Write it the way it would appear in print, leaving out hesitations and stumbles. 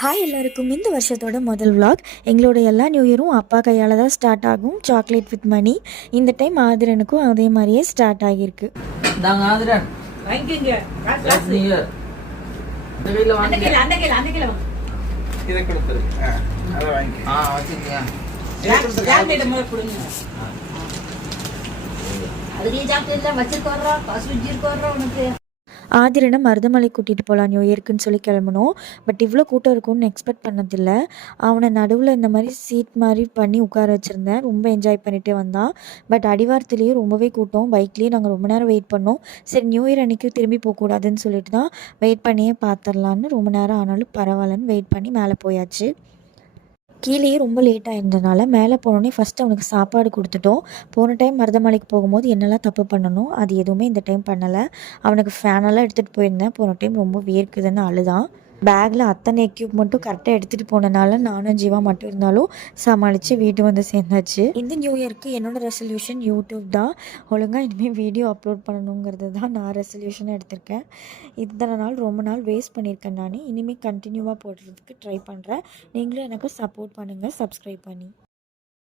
Hi எல்லாருக்கும் இந்த வருஷத்தோட முதல் vlog. எங்களோட எல்லா நியூ இயரும் அப்பா கையால் தான் ஸ்டார்ட் ஆகும். சாக்லேட் வித் மணி. இந்த டைம் ஆதிரனுக்கும் அதே மாதிரியே ஸ்டார்ட் ஆகியிருக்கு. ஆதிரனை மருதமலை கூட்டிகிட்டு போகலாம் நியூ இயர்க்குன்னு சொல்லி கிளம்பணும். பட் இவ்வளோ கூட்டம் இருக்கும்னு எக்ஸ்பெக்ட் பண்ணதில்லை. அவனை நடுவில் இந்த மாதிரி சீட் மாதிரி பண்ணி உட்கார வச்சுருந்தேன். ரொம்ப என்ஜாய் பண்ணிகிட்டே வந்தான். பட் அடிவாரத்துலேயும் ரொம்பவே கூட்டம். பைக்லேயும் நாங்கள் ரொம்ப நேரம் வெயிட் பண்ணோம். சரி நியூ இயர் அன்றைக்கி திரும்பி போகக்கூடாதுன்னு சொல்லிட்டு தான் வெயிட் பண்ணியே பார்த்துடலான்னு ரொம்ப நேரம் ஆனாலும் பரவாயில்லன்னு வெயிட் பண்ணி மேலே போயாச்சு. கீழேயே ரொம்ப லேட்டாக இருந்ததுனால மேலே போனோடனே ஃபஸ்ட்டு அவனுக்கு சாப்பாடு கொடுத்துட்டோம். போன டைம் மருதமலைக்கு போகும்போது என்னெல்லாம் தப்பு பண்ணணும் அது எதுவுமே இந்த டைம் பண்ணலை. அவனுக்கு ஃபேனெல்லாம் எடுத்துகிட்டு போயிருந்தேன். போன டைம் ரொம்ப வேர்க்குதுன்னு அழுதான். பேக்கில் அத்தனை எக்யூப்மெண்ட்டும் கரெக்டாக எடுத்துகிட்டு போனனால நானும் ஜீவா மட்டும் இருந்தாலும் சமாளித்து வீட்டு வந்து சேர்ந்தாச்சு. இந்த நியூ இயர்க்கு என்னோடய ரெசல்யூஷன் யூடியூப் தான். ஒழுங்காக இனிமேல் வீடியோ அப்லோட் பண்ணணுங்கிறது தான் நான் ரெசல்யூஷனாக எடுத்திருக்கேன். இத்தனை நாள் ரொம்ப நாள் வேஸ்ட் பண்ணியிருக்கேன். நான் இனிமேல் கண்டினியூவாக போடுறதுக்கு ட்ரை பண்ணுறேன். நீங்களும் எனக்கு சப்போர்ட் பண்ணுங்கள் சப்ஸ்கிரைப் பண்ணி.